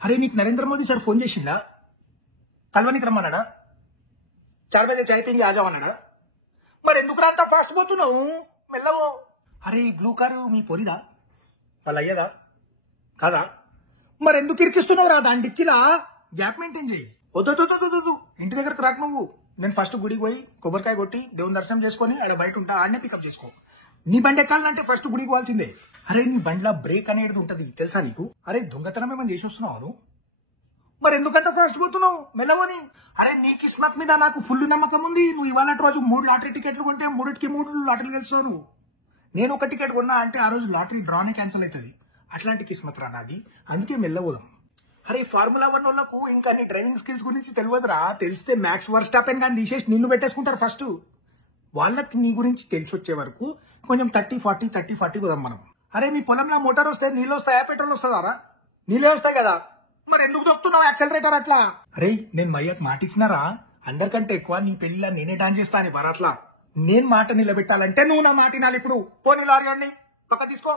అరే నీకు Narendra Modi sir phone చేసిండా? కల్వనికి రమ్మన్నాడా? 4 బజే చాయ్ పింగి ఆజావన్నాడా? మరి ఎందుకు అంత ఫాస్ట్ పోతున్నావు? మెల్లవో. అరే ఈ బ్లూ కారు మీ పొరిదా? వాళ్ళ అయ్యదా కాదా? మరి ఎందుకు ఇరికిస్తున్నావు రా దాని డిక్కిలా? గ్యాప్ మెయింటైన్ చేయి. వద్దు ఇంటి దగ్గరకు రాకు నువ్వు. నేను ఫస్ట్ గుడికి పోయి కొబ్బరికాయ కొట్టి దేవుని దర్శనం చేసుకుని ఆడ బయట ఉంటా, ఆడనే పికప్ చేసుకో. నీ బండి ఎక్కాలంటే ఫస్ట్ గుడికి పోవాల్సిందే. అరే నీ బండిలో బ్రేక్ అనేది ఉంటది తెలుసా నీకు? అరే దొంగతనం ఏమని చేసి వస్తున్నావు? మరి ఎందుకంత ఫాస్ట్ పోతున్నావు? మెల్లవని. అరే నీ కిస్మత్ మీద నాకు ఫుల్ నమ్మకం ఉంది. నువ్వు ఇవాళ రోజు 3 లాటరీ టికెట్లు కొంటే 3 లాటరీలు గెలుస్తావు. నేను ఒక టికెట్ కొన్నా అంటే ఆ రోజు లాటరీ డ్రానే క్యాన్సిల్ అవుతుంది. అట్లాంటి కిస్మత్ రా నాది. అందుకే మెల్లబోదాం. అరే ఫార్ములా 1 వాళ్ళకు ఇంకా నీ డ్రైవింగ్ స్కిల్స్ గురించి తెలియదురా. తెలిస్తే మ్యాక్స్ వర్స్టాపెన్ గాని తీసేసి నిన్ను పెట్టేసుకుంటారు ఫస్ట్. వాళ్ళకి నీ గురించి తెలిసి వచ్చే వరకు కొంచెం 30-40 పోదాం మనం. అరే మీ పొలంలో మోటార్ వస్తే నీళ్ళు వస్తాయా, పెట్రోల్ వస్తుందా? నీళ్ళే వస్తాయి కదా, మరి ఎందుకు దొక్కుతున్నావు యాక్సెలరేటర్ అట్లా? అరే నేను మయ్యకు మాట ఇచ్చినారా, అందరికంటే ఎక్కువ నీ పెళ్లిలా నేనే డాన్స్ చేస్తా అని బరాట్లా. నేను మాట నిలబెట్టాలంటే నువ్వు నా మాట వినాలి. ఇప్పుడు పోనీ లారీ పక్క తీసుకో.